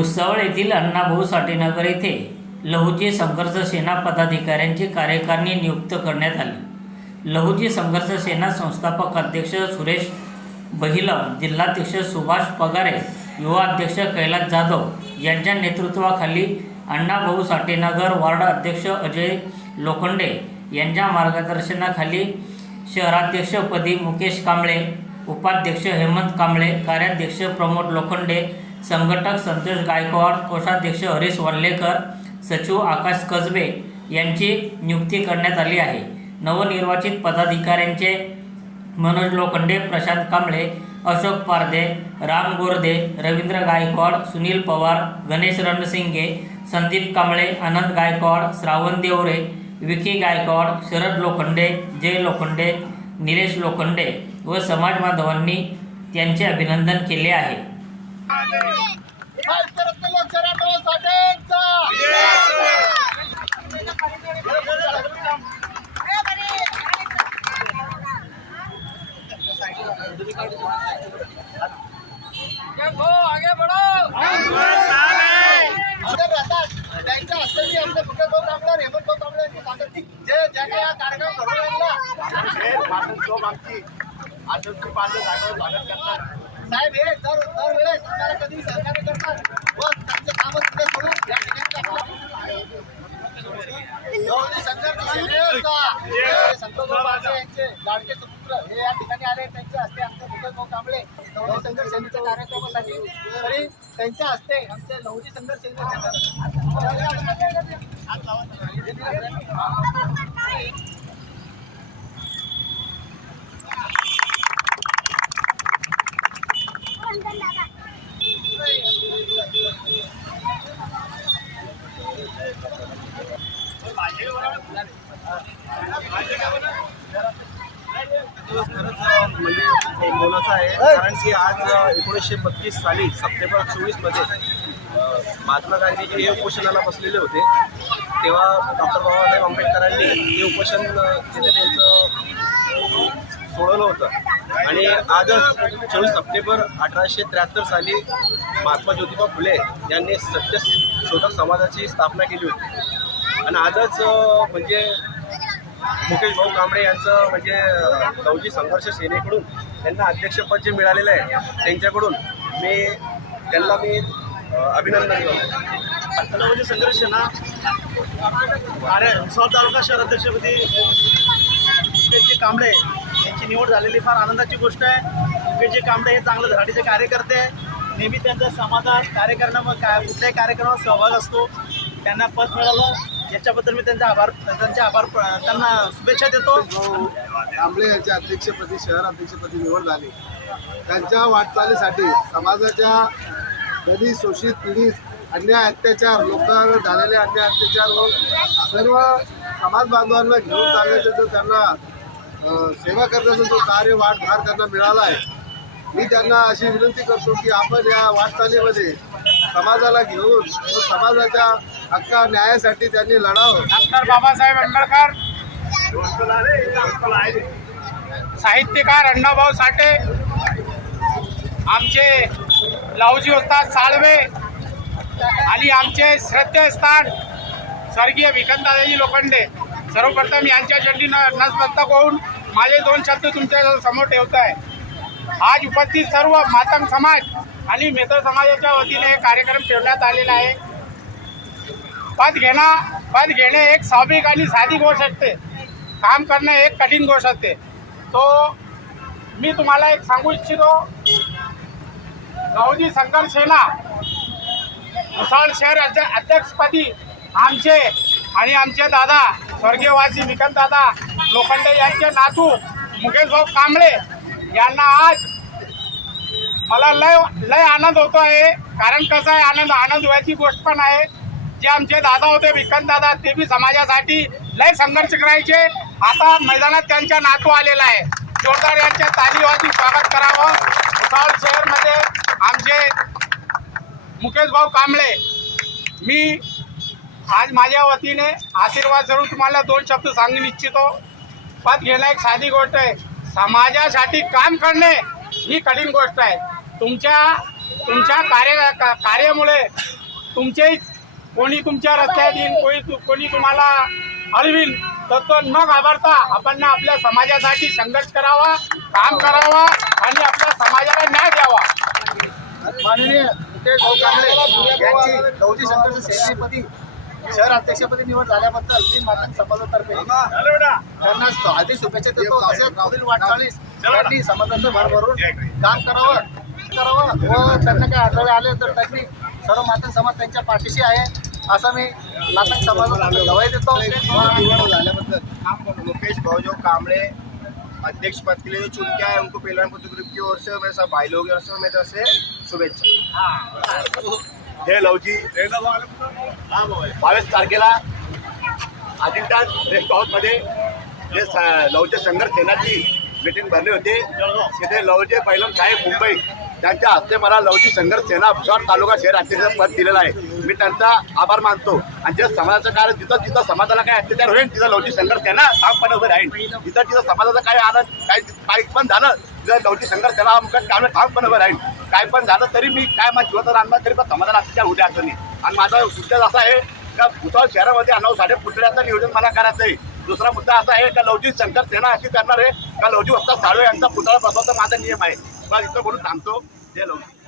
भुसावळ येथील अण्णाभाऊ साठेनगर येथे लहुजी संघर्ष सेना पदाधिकाऱ्यांची कार्यकारिणी नियुक्त करण्यात आली. लहुजी संघर्ष सेना संस्थापक अध्यक्ष सुरेश बहिलम जिल्हाध्यक्ष सुभाष पगारे युवा अध्यक्ष कैलास जाधव यांच्या नेतृत्वाखाली अण्णाभाऊ साठेनगर वार्ड अध्यक्ष अजय लोखंडे यांच्या मार्गदर्शनाखाली शहराध्यक्षपदी मुकेश कांबळे उपाध्यक्ष हेमंत कांबळे कार्याध्यक्ष प्रमोद लोखंडे संघटक संतोष गायकवाड कोषाध्यक्ष हरीश वल्लेकर सचिव आकाश कसबे यांची नियुक्ती करण्यात आली आहे. नवनिर्वाचित पदाधिकाऱ्यांचे मनोज लोखंडे प्रशांत कांबळे अशोक पारदे राम गोरदे रवींद्र गायकवाड सुनील पवार गणेश रणसिंगे संदीप कांबळे आनंद गायकवाड श्रावण देवरे विकी गायकवाड शरद लोखंडे जय लोखंडे निलेश लोखंडे व समाज बांधवांनी त्यांचे अभिनंदन केले आहे. भारतरत्न लोकशाहीराव साठेंचा हजर राहतात त्यांच्या हस्ते आमचे मुकेशभाऊ कामदार हेमंतभाऊ कांबळे यांनी हा साहेब हे दर दरवेळेस आम्हाला कधी सहकार्य करतात व त्यांचे काम तिथे सोडून या ठिकाणी गौरी संघर्ष संतोषराव बाजे यांचे लाडके सुपुत्र हे या ठिकाणी आले त्यांच्या हस्ते आमचे मुकेशभाऊ कांबळे गौरी संघर्ष सेनेच्या कार्यक्रमासाठी तरी त्यांच्या हस्ते आमचे लवजी संघर्ष सेनेचे दिवस खरंच म्हणजे मोलाचा आहे. कारण की आज एकोणीसशे बत्तीस साली सप्टेंबर चोवीसमध्ये महात्मा गांधीजी हे उपोषणाला बसलेले होते. तेव्हा डॉक्टर बाबासाहेब आंबेडकरांनी हे उपोषण तिथे त्यांचं सोडवलं होतं. आणि आजच चोवीस सप्टेंबर अठराशे त्र्याहत्तर साली महात्मा ज्योतिबा फुले यांनी सत्य शोधक समाजाची स्थापना केली होती. आणि आजच म्हणजे मुकेश भाऊ कांबळे यांचं म्हणजे गौजी संघर्ष सेनेकडून त्यांना अध्यक्षपद जे मिळालेलं आहे त्यांच्याकडून मी त्यांना मी अभिनंदन करतो. लवजी म्हणजे संघर्ष ना? अरे भुसावळ तालुका शहराध्यक्षपदी मुकेशजी कांबळे यांची निवड झालेली फार आनंदाची गोष्ट आहे. मुकेशजी कांबळे हे चांगलं धडाडीचे कार्यकर्ते नेहमी त्यांचा समाजात कार्यक्रम काय कुठल्याही कार्यक्रमात सहभाग असतो. त्यांना पद मिळालं. याच्याबद्दल मी त्यांचा आभार त्यांचे आभार त्यांना शुभेच्छा देतो. कांबळे यांच्या अध्यक्षपदी शहर अध्यक्षपदी निवड झाली. त्यांच्या वाटचालीसाठी समाजाच्या कधी शोषित पीडित अन्याय अत्याचार लोकांवर झालेले अन्याय अत्याचार व सर्व समाज बांधवांना घेऊन चालण्याचं जो त्यांना सेवा करण्याचा जो कार्य वाटभार त्यांना मिळाला आहे मी त्यांना अशी विनंती करतो की आपण या वाटचालीमध्ये समाजाला घेऊन व समाजाच्या हक्का न्यायासाठी त्यांनी लढावं. डॉक्टर बाबासाहेब आंबेडकर साहित्यकार अण्णाभाऊ साठे आमचे लावजी उस्ताद साळवे आणि आमचे श्रद्धेस्थान स्वर्गीय विकंतदादाजी लोखंडे. सर्वप्रथम यांच्या चंडी नसमस्तक होऊन माझे दोन शब्द तुमच्यासमोर ठेवत आहे. आज उपस्थित सर्व मातंग समाज आणि मेत्र समाजाच्या वतीने हे कार्यक्रम ठेवण्यात आलेला आहे. पद घेणं पद घेणे एक स्वाभाविक आणि साधी गोष्ट असते. काम करणे एक कठीण गोष्ट असते. तो मी तुम्हाला एक सांगू इच्छितो. गौजी संघर्ष सेना भुसावळ शहर अध्यक्षपदी आमचे आणि आमचे दादा स्वर्गीयवासी विकंत दादा लोखंडे यांचे नातू मुकेशभाऊ कांबळे यांना आज मला लय लय आनंद होतो आहे कारण कसं आहे आनंद आनंद व्हायची गोष्ट पण आहे. जे आमचे दादा होते विकंत दादा ते बी समाजासाठी लय संघर्ष करायचे. आता मैदानात त्यांच्या नातू आलेला आहे. जोरदार यांच्या तालीवादी स्वागत करावं. भुसावळ शहरमध्ये आमचे मुकेश भाऊ कांबळे मी आज माझ्या वतीने आशीर्वाद जरूर तुम्हाला दोन शब्द सांगू इच्छितो. पद घेणं एक साधी गोष्ट आहे. समाजासाठी काम करणे ही कठीण गोष्ट आहे. तुमच्या तुमच्या कार्य का- कार्यामुळे तुमचे कोणी तुमच्या रस्त्यात येईन कोणी कोणी तुम्हाला हलवीन तर तो न घाबरता आपण आपल्या समाजासाठी संघर्ष करावा काम करावा आणि आपल्या समाजाला न्याय द्यावा. माननीय मुकेश भाऊ कांबळे यांची लवजी संघर्ष सेनापती शहर अध्यक्षपदी निवड झाल्याबद्दल मी मातंग समाजातर्फे त्यांना हार्दिक शुभेच्छा देतो. तसेच पुढील वाटचालीस त्यांनी समाजाचं भरभरून काम करावं करावं व त्यांना काही अडथळे आले तर त्यांनी सर्व मातंग समाज त्यांच्या पाठीशी आहे. असं मी मातंग समाजाला गवाही देतो. निवड झाल्याबद्दल मुकेश भाऊजो कांबळे अध्यक्ष पद के लिए जो चुन के आए उनको पेलवानपुर ग्रुप की ओर से मेरे सब भाई लोग की ओर से से शुभेच्छा। हे लवजी। बावीस तारखेला आदित्य रेस्ट हाऊसमध्ये जे लवचे संघर्ष सेनाची मीटिंग भरली होती. तिथे लवचे पैलवान साहेब मुंबई त्यांच्या हस्ते मला लवची संघर्ष सेना भुसावळ तालुका शहर अध्यक्ष पद दिलेलं आहे. मी त्यांचा आभार मानतो. आणि जे समाजाचं कार्य जिथं जिथं समाजाला काय अत्याचार होईल तिथं लवजी संघर्ष त्यांना ठामपणे उभे राहील. जिथं जिथं समाजाचं काय आनंद काय काही पण झालं तिथं लवजी संघर्ष त्याला हा मुखात काम ठामपणे उभे राहील. काय पण झालं तरी मी काय माझ्या जिवंत राहणार तरी पण समाजाला अत्याचार होऊ द्यायचं नाही आणि माझा उद्देश असा आहे का भुसावळ शहरामध्ये अण्णाऊ साडे पुतळ्याचं नियोजन मला करायचं आहे. दुसरा मुद्दा असा आहे का लवजी शंकर सेना अशी करणार आहे का लवजी वस्ता साळवे यांचा पुतळा बसवायचा माझा नियम आहे. मला इथं बोलून थांबतो. जे लवजी